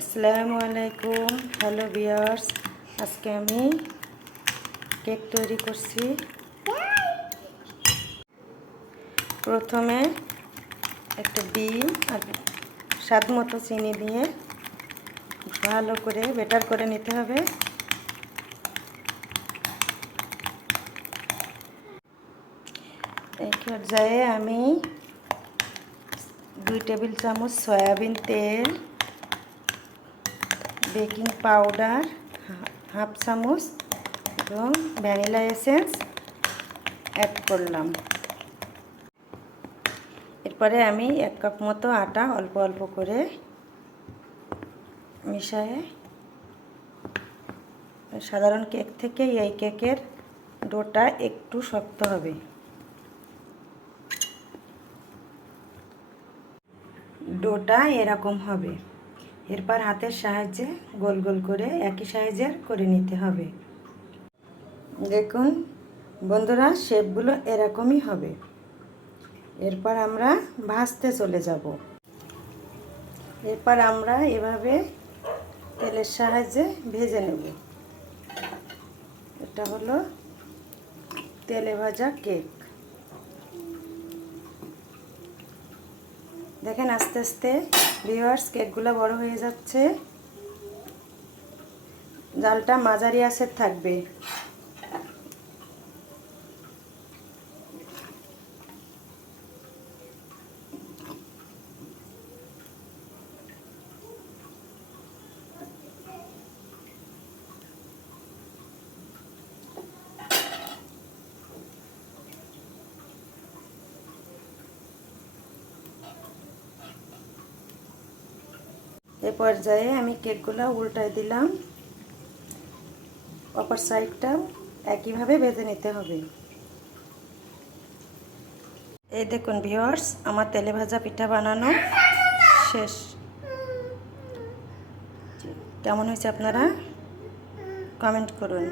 আসসালামু আলাইকুম। Hello viewers, আজকে আমি কেক তৈরি করছি। প্রথমে একটা ডিম আর স্বাদ মতো চিনি দিয়ে ভালো করে ব্যাটার করে নিতে হবে। এই পর্যায়ে আমি 2 টেবিল চামচ সয়াবিন তেল, বেকিং পাউডার হাফ চামচ এবং ভ্যানিলা এসেন্স অ্যাড করলাম। এরপরে আমি 1 কাপ মতো আটা অল্প অল্প করে মিশিয়ে, সাধারণ কেক থেকে এই কেকের ডোটা একটু শক্ত হবে। ডোটা এরকম হবে। এরপর হাতের সাহায্যে গোল গোল করে একই সাইজের করে নিতে হবে। দেখুন বন্ধুরা, শেপগুলো এরকমই হবে। এরপর আমরা ভাজতে চলে যাব। এরপর আমরা এভাবে তেলের সাহায্যে ভেজে নেব। এটা হলো তেলে ভাজা কেক। দেখেন আস্তে আস্তে ভিউয়ার্স কেকগুলো বড় হয়ে যাচ্ছে। জালটা মাঝারি আঁচে থাকবে। এ পর্যায়ে আমি কেকগুলো উল্টায় দিলাম। অপর সাইডটাও একইভাবে ভেজে নিতে হবে। এই দেখুন ভিউয়ার্স, আমার তেলে ভাজা পিঠা বানানো শেষ। কেমন হয়েছে আপনারা কমেন্ট করুন।